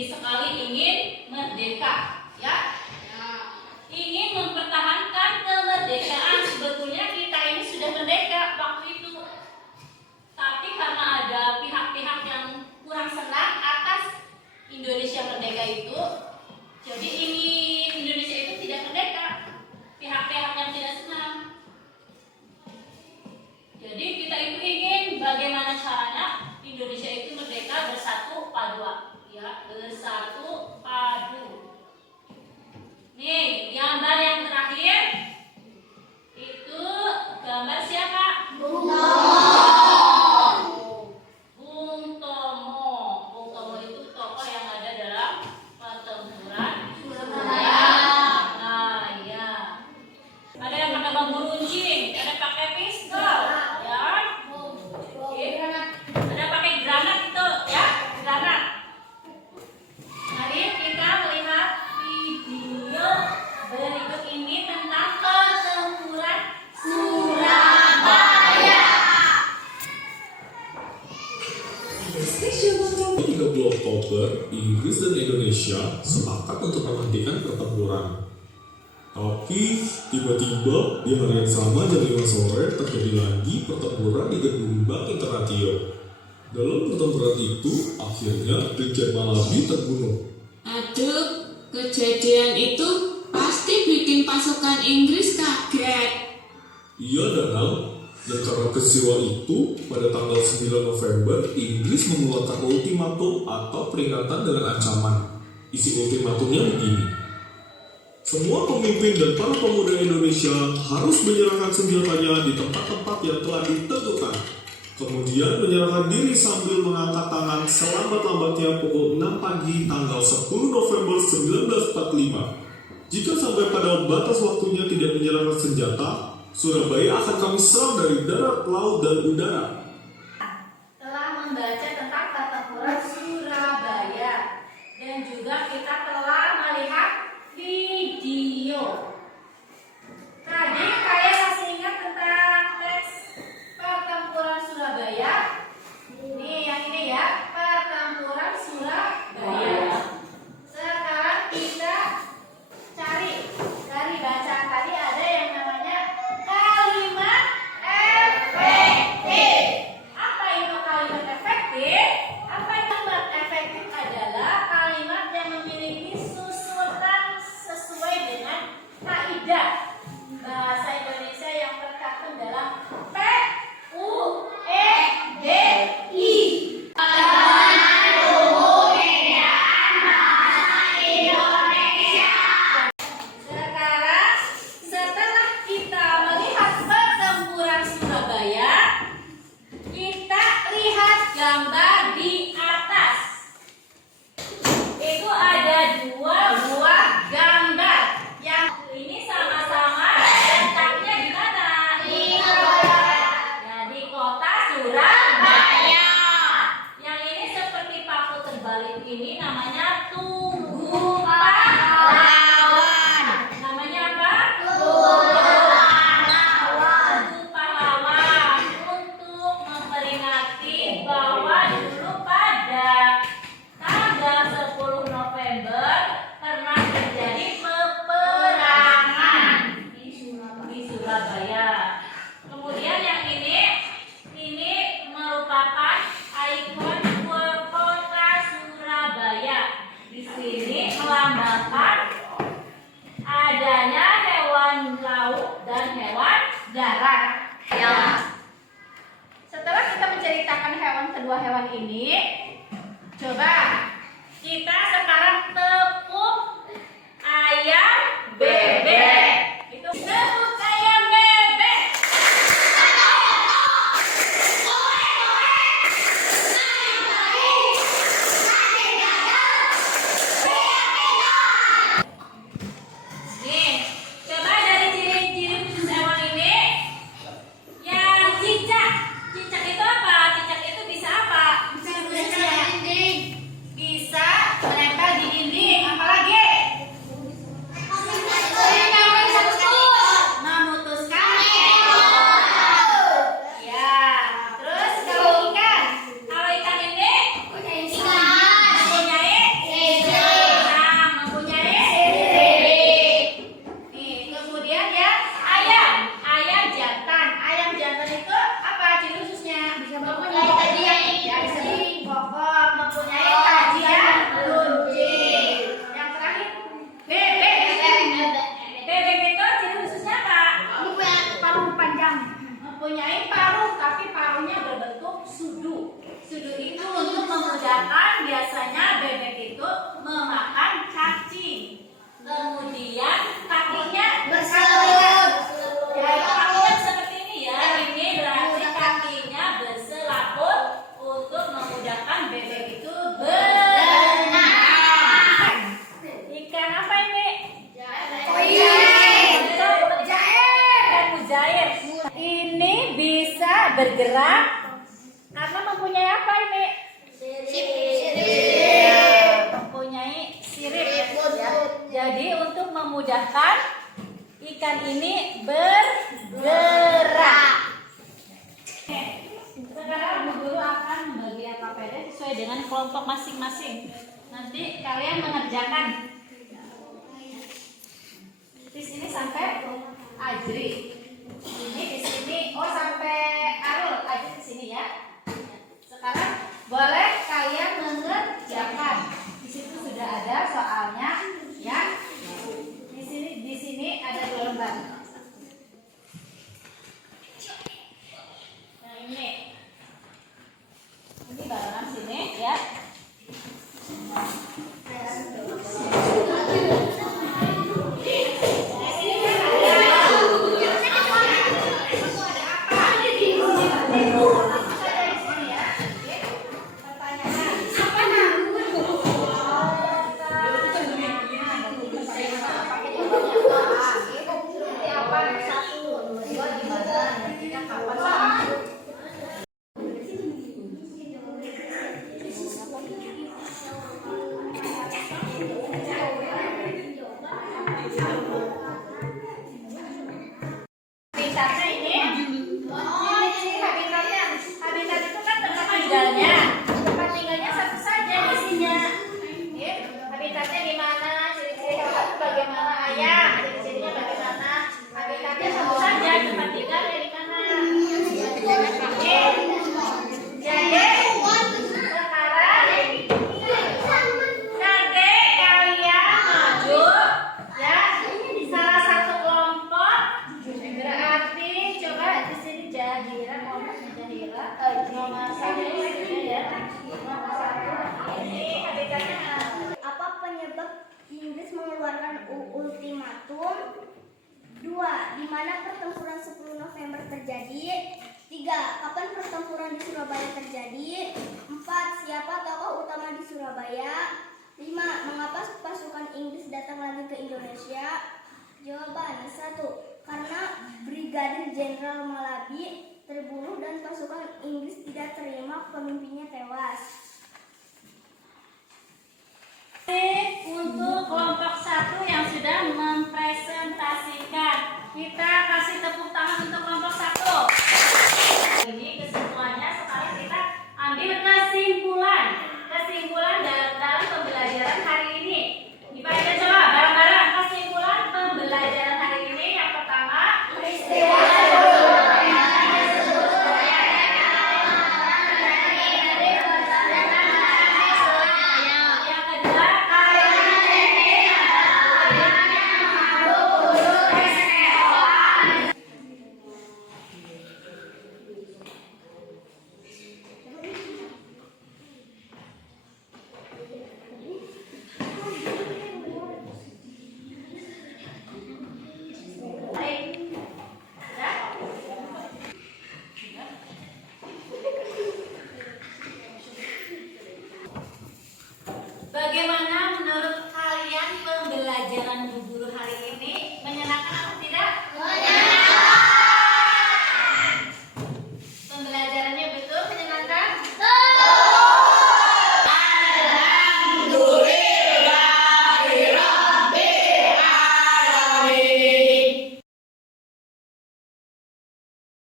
tinggi sekali ingin merdeka, ya. Ingin mempertahankan kemerdekaan. Sebetulnya kita ini sudah merdeka waktu itu, tapi karena ada pihak-pihak yang kurang senang atas Indonesia merdeka itu, jadi ingin Indonesia itu tidak merdeka. Pihak-pihak yang tidak senang. Jadi kita itu ingin bagaimana caranya Indonesia itu merdeka bersatu padu, ya, bersatu padu. Nih, gambar yang terakhir itu gambar siapa? Bung Tomo. Bung Tomo itu tokoh yang ada dalam pertempuran Surabaya. Nah, ya. Ada yang pakai bambu runcing, ada pakai pistol, ya. Ada pakai granat itu, ya, granat. Mari kita melihat video berikut ini tentang pertempuran Surabaya. 30 Oktober, Inggris dan Indonesia sepakat untuk menghentikan pertempuran. Tapi tiba-tiba di hari yang sama jam 5 sore terjadi lagi pertempuran di gedung Bank Internatio. Dalam pertempuran itu, akhirnya Brigjen Malabi terbunuh. Aduh, kejadian itu pasti bikin pasukan Inggris kaget. Iya, Danang. Dan karena peristiwa itu, pada tanggal 9 November, Inggris mengeluarkan ultimatum atau peringatan dengan ancaman. Isi ultimatumnya begini. Semua pemimpin dan para pemuda Indonesia harus menyerahkan senjatanya di tempat-tempat yang telah ditentukan. Kemudian menyerahkan diri sambil mengangkat tangan selambat-lambatnya pukul 6 pagi tanggal 10 November 1945. Jika sampai pada batas waktunya tidak menyerahkan senjata, Surabaya akan kami serang dari darat, laut, dan udara. Telah membaca tentang pertempuran Surabaya dan juga kita telah melihat video. Tadi kalian masih ingat tentang teks pertempuran Surabaya? Ini yang ini ya, pertempuran Surabaya. Sekarang kita cari dari bacaan tadi ada yang namanya kalimat efektif. Apa itu kalimat efektif? Apa itu kalimat efektif adalah kalimat yang memiliki susunan sesuai dengan kaidah bahasa Indonesia yang tercantum dalam PUEDI. Sekarang setelah kita melihat pertempuran Surabaya, kita lihat gambar di atas. Itu ada dua buah gambar. Yang ini sama-sama letaknya di mana? Di Surabaya. Nah, di kota Surabaya. Yang ini seperti paku terbalik ini namanya Tugu Pahlawan. Namanya apa? Tugu Pahlawan. Untuk memperingati bahwa dulu pada tanggal 10 November pernah terjadi peperangan di Surabaya. Kemudian yang ini merupakan ikon kota Surabaya. Di sini melambangkan adanya hewan laut dan hewan darat. Ya. Setelah kita menceritakan kedua hewan ini, coba kita sekarang tepuk ayam bebek. Itu tepuk ayam bebek. Nih, coba dari ciri-ciri khusus hewan ini. Yang cicak. Cicak itu apa? Cicak itu bisa apa? Bisa menempel di dinding. mempunyai kajian yang pokok, mempunyai kajian rutin. Yang terakhir BB. BB itu ciri khususnya apa? Paruh panjang. Mempunyai paruh, tapi paruhnya berbentuk sudu. Sudu itu untuk memudahkan, biasanya bebek itu memakan cacing. Kemudian kakinya berselaput. Ya, kakinya seperti ini ya. Ini berarti kakinya berselaput untuk memudahkan bebek itu berenang. Ikan apa ini? Ikan mujair. Ini bisa bergerak karena mempunyai apa ini? Mempunyai sirip. Ya. Jadi untuk memudahkan ikan ini bergerak. Sekarang Bu Guru akan membagi AKPD sesuai dengan kelompok masing-masing. Nanti kalian mengerjakan. Di sini sampai Ajri. Ini di sini, sampai Arul. Ajri di sini ya. Sekarang boleh kalian mengerjakan. Di situ sudah ada soalnya ya. Di sini ada 2 lembar. Nah ini barengan sini ya. Habitatnya ini, habitat itu kan tempat tinggalnya. Tempat tinggalnya satu saja isinya. Habitatnya di mana? Ciri-ciri habitat bagaimana? Ayam. Ciri-cirinya bagaimana? Habitatnya satu saja. Tempat tinggalnya di mana? Jadi sekarang kalian maju ya. Salah satu kelompok berarti coba di sini Jahira, kelompoknya Jahira nomor 1 ya. Nomor 1 ini habitatnya Apa penyebab Inggris mengeluarkan ultimatum? 2. Di mana pertempuran 10 November terjadi? 3. Kapan pertempuran di Surabaya terjadi? 4. Siapa tokoh utama di Surabaya? 5. Mengapa pasukan Inggris datang lagi ke Indonesia? Jawaban 1. Karena Brigadir Jenderal Malabi terbunuh dan pasukan Inggris tidak terima pemimpinnya tewas. untuk kelompok 1 yang sudah mempresentasikan. Kita kasih tepuk tangan untuk